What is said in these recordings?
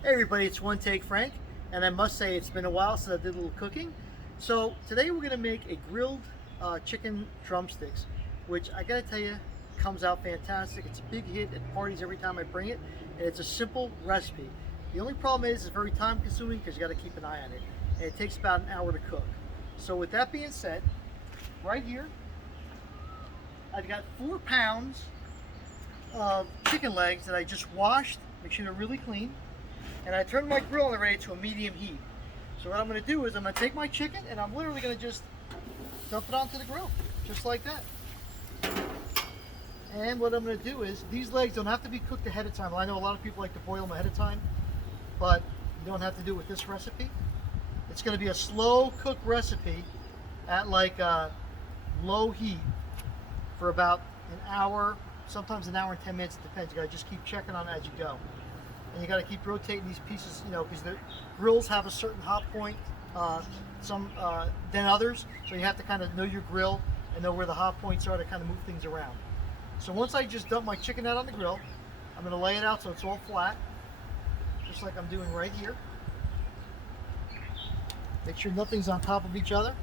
Hey everybody, it's One Take Frank, and I must say it's been a while since I did a little cooking. So today we're going to make a grilled chicken drumsticks, which I gotta tell you comes out fantastic. It's a big hit at parties every time I bring it, and it's a simple recipe. The only problem is it's very time consuming because you got to keep an eye on it, and it takes about an hour to cook. So with that being said, right here I've got 4 pounds of chicken legs that I just washed, make sure they're really clean. And I turned my grill already to a medium heat. So what I'm going to do is I'm going to take my chicken and I'm literally going to just dump it onto the grill, just like that. And what I'm going to do is, these legs don't have to be cooked ahead of time. I know a lot of people like to boil them ahead of time, but you don't have to do it with this recipe. It's going to be a slow cook recipe at like low heat for about an hour, sometimes an hour and 10 minutes, it depends. You got to just keep checking on it as you go. And you got to keep rotating these pieces, because the grills have a certain hot point, than others. So you have to kind of know your grill and know where the hot points are to kind of move things around. So once I just dump my chicken out on the grill, I'm going to lay it out so it's all flat, just like I'm doing right here. Make sure nothing's on top of each other.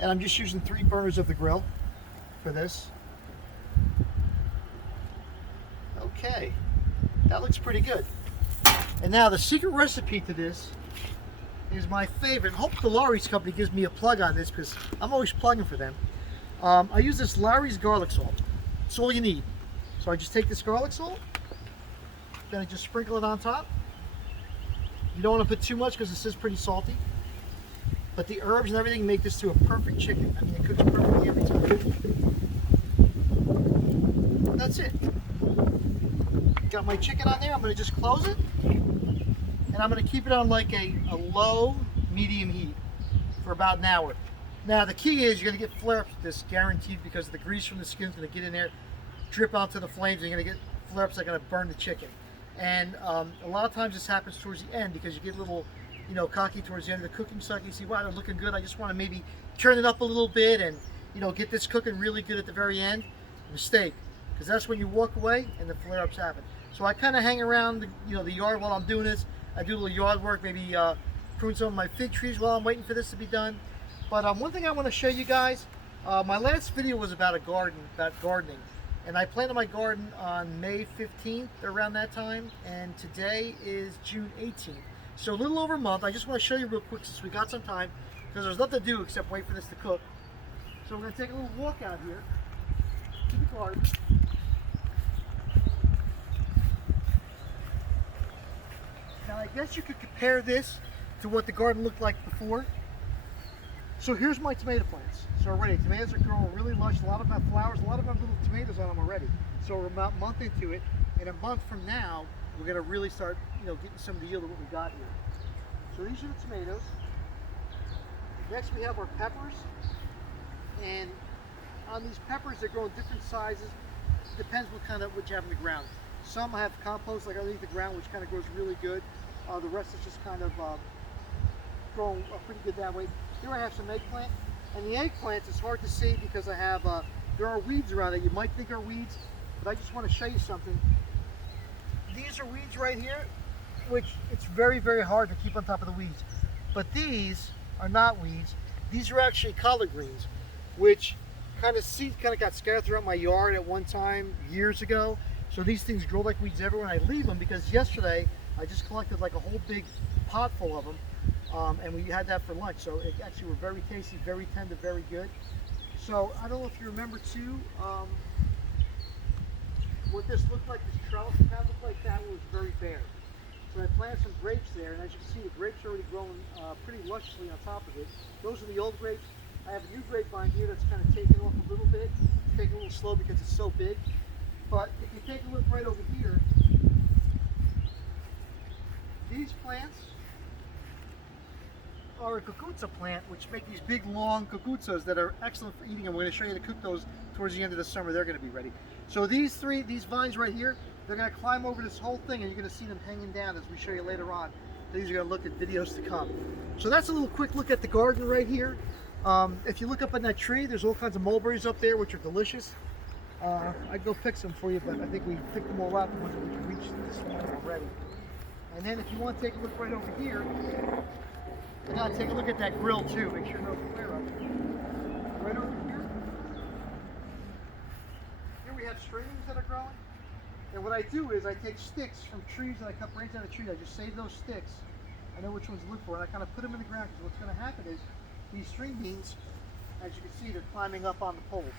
And I'm just using 3 burners of the grill for this. Okay. That looks pretty good. And now the secret recipe to this is my favorite. I hope the Lawry's company gives me a plug on this because I'm always plugging for them. I use this Lawry's garlic salt. It's all you need. So I just take this garlic salt, then I just sprinkle it on top. You don't want to put too much because this is pretty salty. But the herbs and everything make this to a perfect chicken. I mean, it cooks perfectly every time. That's it. Got my chicken on there. I'm going to just close it, and I'm going to keep it on like a low medium heat for about an hour. Now the key is you're going to get flare-ups with this, guaranteed, because the grease from the skin is going to get in there, drip onto the flames, and you're going to get flare-ups that are going to burn the chicken. And a lot of times this happens towards the end because you get a little cocky towards the end of the cooking cycle. You see, wow, they're looking good, I just want to maybe turn it up a little bit and get this cooking really good at the very end. Mistake, because that's when you walk away and the flare-ups happen. So I kind of hang around the yard while I'm doing this. I do a little yard work, maybe prune some of my fig trees while I'm waiting for this to be done. But one thing I want to show you guys, my last video was about about gardening. And I planted my garden on May 15th, around that time. And today is June 18th. So a little over a month. I just want to show you real quick since we got some time, because there's nothing to do except wait for this to cook. So we're going to take a little walk out here to the garden. Now I guess you could compare this to what the garden looked like before. So here's my tomato plants. So already tomatoes are growing really lush. A lot of them have flowers. A lot of them have little tomatoes on them already. So we're about a month into it. And a month from now, we're going to really start, getting some of the yield of what we got here. So these are the tomatoes. Next we have our peppers. And on these peppers, they're growing different sizes. It depends what you have in the ground. Some have compost like underneath the ground, which kind of grows really good. The rest is just kind of growing pretty good that way. Here I have some eggplant, and the eggplants, it's hard to see because I have there are weeds around it. You might think are weeds, but I just want to show you something. These are weeds right here, which it's very, very hard to keep on top of the weeds. But these are not weeds. These are actually collard greens, which kind of got scattered throughout my yard at one time years ago. So these things grow like weeds everywhere, and I leave them because yesterday I just collected like a whole big pot full of them, and we had that for lunch. So it actually were very tasty, very tender, very good. So I don't know if you remember too, what this looked like, this trellis kind of looked like that, was very bare. So I planted some grapes there, and as you can see, the grapes are already growing pretty lusciously on top of it. Those are the old grapes. I have a new grapevine here that's kind of taken off a little bit. It's taking a little slow because it's so big. But if you take a look right over here, these plants are a cucuzza plant, which make these big long cucuzzas that are excellent for eating, and we're going to show you how to cook those towards the end of the summer. They're going to be ready. So these vines right here, they're going to climb over this whole thing, and you're going to see them hanging down as we show you later on. These are going to look at videos to come. So that's a little quick look at the garden right here. If you look up on that tree, there's all kinds of mulberries up there, which are delicious. I'd go pick some for you, but I think we picked them all out, the ones that we can reach this morning already. And then if you want to take a look right over here, I gotta take a look at that grill too. Make sure no flare up. Right over here. Here we have stringings that are growing. And what I do is I take sticks from trees and I cut branches out of trees. I just save those sticks. I know which ones to look for, and I kind of put them in the ground because what's going to happen is these string beans, as you can see, they're climbing up on the poles.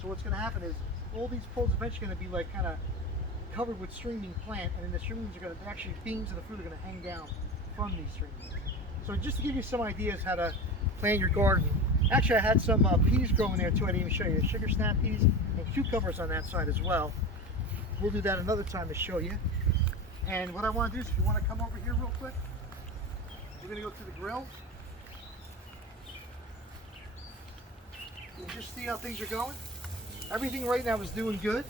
So what's going to happen is all these poles eventually going to be like kind of covered with string bean plant, and then the string beans are going to actually beans of the fruit are going to hang down from these string beans. So just to give you some ideas how to plant your garden. Actually, I had some peas growing there too. I didn't even show you. Sugar snap peas and cucumbers on that side as well. We'll do that another time to show you. And what I want to do is, if you want to come over here real quick, we're going to go to the grill. And just see how things are going. Everything right now is doing good.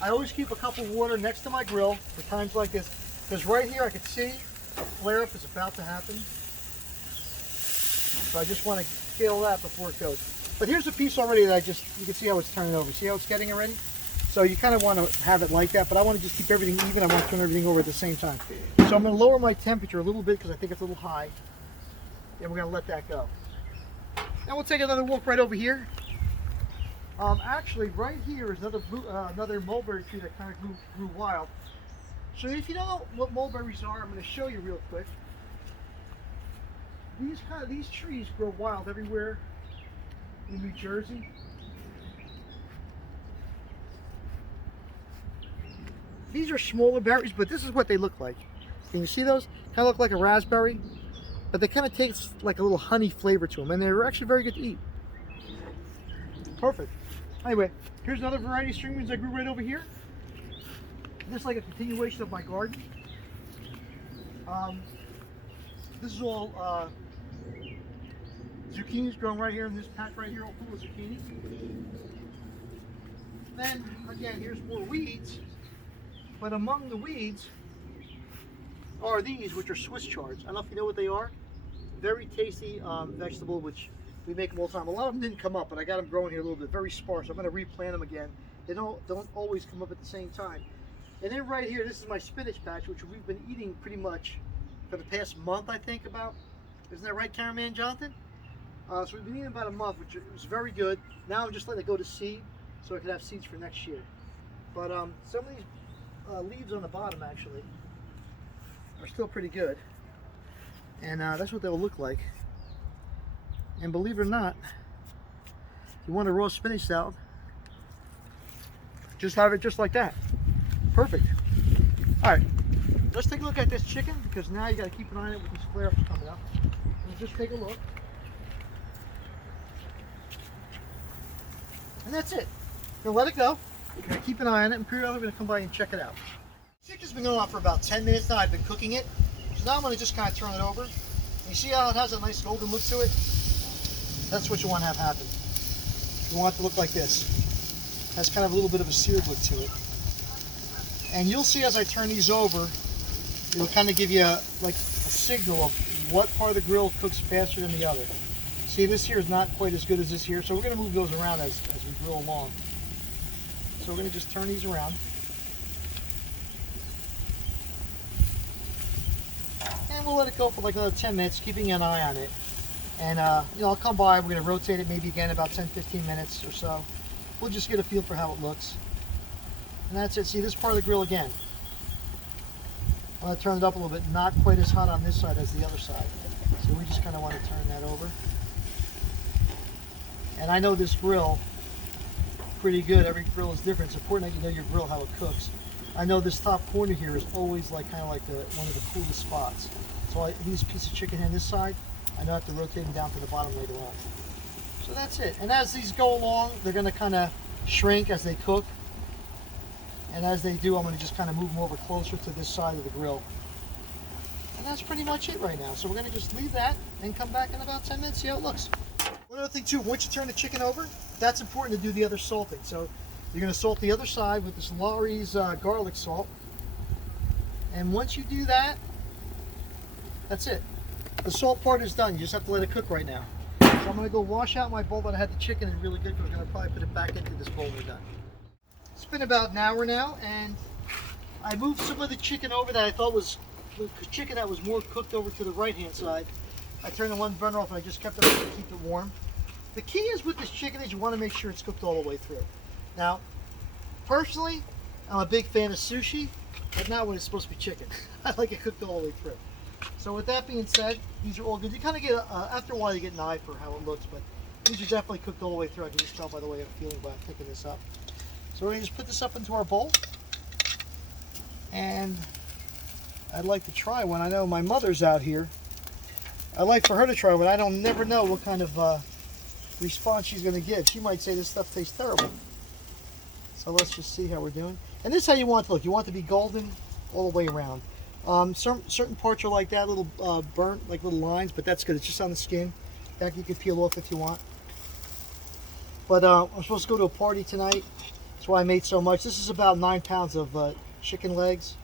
I always keep a cup of water next to my grill for times like this, because right here I can see a flare up is about to happen. So I just want to kill that before it goes. But here's a piece already that you can see how it's turning over. See how it's getting already? So you kind of want to have it like that, but I want to just keep everything even. I want to turn everything over at the same time. So I'm going to lower my temperature a little bit because I think it's a little high. And we're going to let that go. Now we'll take another walk right over here. Actually, right here is another mulberry tree that kind of grew wild. So if you don't know what mulberries are, I'm going to show you real quick. These trees grow wild everywhere in New Jersey. These are smaller berries, but this is what they look like. Can you see those? Kind of look like a raspberry, but they kind of taste like a little honey flavor to them, and they're actually very good to eat. Perfect. Anyway, here's another variety of string beans I grew right over here. This is like a continuation of my garden. This is all zucchinis growing right here in this patch right here, all full of zucchini. Then again, here's more weeds. But among the weeds are these, which are Swiss chards. I don't know if you know what they are. Very tasty vegetable, which we make them all the time. A lot of them didn't come up, but I got them growing here a little bit, very sparse. I'm going to replant them again. They don't always come up at the same time. And then right here, this is my spinach patch, which we've been eating pretty much for the past month, I think, about. Isn't that right, Cameraman Jonathan? So we've been eating about a month, which was very good. Now I'm just letting it go to seed, so I could have seeds for next year. But some of these leaves on the bottom actually are still pretty good, and that's what they'll look like. And believe it or not, if you want a raw spinach salad, just have it just like that. Perfect. All right, let's take a look at this chicken, because now you got to keep an eye on it with these flare-ups coming up. And just take a look, and that's it. Gonna let it go. We're going to keep an eye on it, and periodically we're going to come by and check it out. Chicken's been going on for about 10 minutes now. I've been cooking it. So now I'm going to just kind of turn it over. And you see how it has a nice golden look to it? That's what you want to have happen. You want it to look like this. It has kind of a little bit of a seared look to it. And you'll see as I turn these over, it'll kind of give you like a signal of what part of the grill cooks faster than the other. See, this here is not quite as good as this here, so we're going to move those around as we grill along. So we're going to just turn these around. And we'll let it go for like another 10 minutes, keeping an eye on it. And I'll come by, we're going to rotate it maybe again about 10-15 minutes or so. We'll just get a feel for how it looks. And that's it. See, this part of the grill again. I want to turn it up a little bit, not quite as hot on this side as the other side. So we just kind of want to turn that over. And I know this grill pretty good. Every grill is different. It's important that you know your grill, how it cooks. I know this top corner here is always like kind of like one of the coolest spots. So these pieces of chicken on this side, I know I have to rotate them down to the bottom later on. So that's it. And as these go along, they're going to kind of shrink as they cook. And as they do, I'm going to just kind of move them over closer to this side of the grill. And that's pretty much it right now. So we're going to just leave that and come back in about 10 minutes, see how it looks. One other thing too, once you turn the chicken over, that's important to do the other salting. So you're going to salt the other side with this Lawry's garlic salt. And once you do that, that's it. The salt part is done. You just have to let it cook right now. So I'm going to go wash out my bowl that I had the chicken in really good, because I'm going to probably put it back into this bowl when we're done. It's been about an hour now, and I moved some of the chicken over that I thought was the chicken that was more cooked over to the right-hand side, I turned the one burner off and I just kept it up to keep it warm. The key is with this chicken is you want to make sure it's cooked all the way through. Now, personally, I'm a big fan of sushi, but not when it's supposed to be chicken. I like it cooked all the way through. So with that being said, these are all good. You kind of get, after a while you get an eye for how it looks, but these are definitely cooked all the way through. I can just tell by the way I'm feeling by picking this up. So we're going to just put this up into our bowl. And I'd like to try one. I know my mother's out here. I'd like for her to try one. I don't never know what kind of response she's going to give. She might say this stuff tastes terrible. So let's just see how we're doing. And this is how you want it to look. You want it to be golden all the way around. Certain parts are like that, little burnt, like little lines, but that's good. It's just on the skin. That you can peel off if you want. But I'm supposed to go to a party tonight. That's why I made so much. This is about 9 pounds of chicken legs.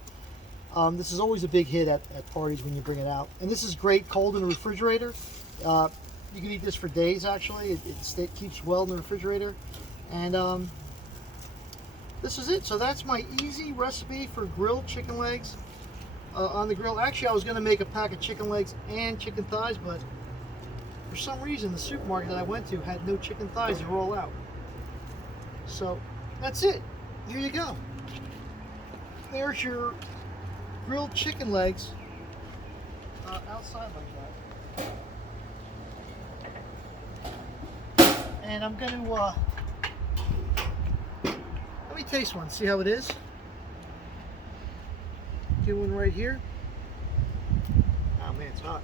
This is always a big hit at parties when you bring it out. And this is great cold in the refrigerator. You can eat this for days, actually. It keeps well in the refrigerator. And this is it. So that's my easy recipe for grilled chicken legs on the grill. Actually, I was going to make a pack of chicken legs and chicken thighs, but for some reason, the supermarket that I went to had no chicken thighs to roll out. So that's it. Here you go. There's your grilled chicken legs outside like that. And I'm going to let me taste one, see how it is. Get one right here. Oh man, it's hot.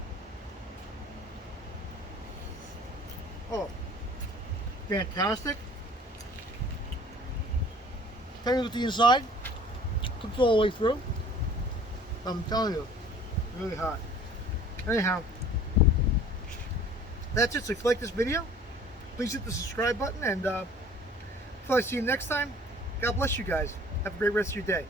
Oh, fantastic. Tell you with the inside, cooked all the way through. I'm telling you, really hot. Anyhow, that's it. So if you like this video, please hit the subscribe button, and until I see you next time, God bless you guys. Have a great rest of your day.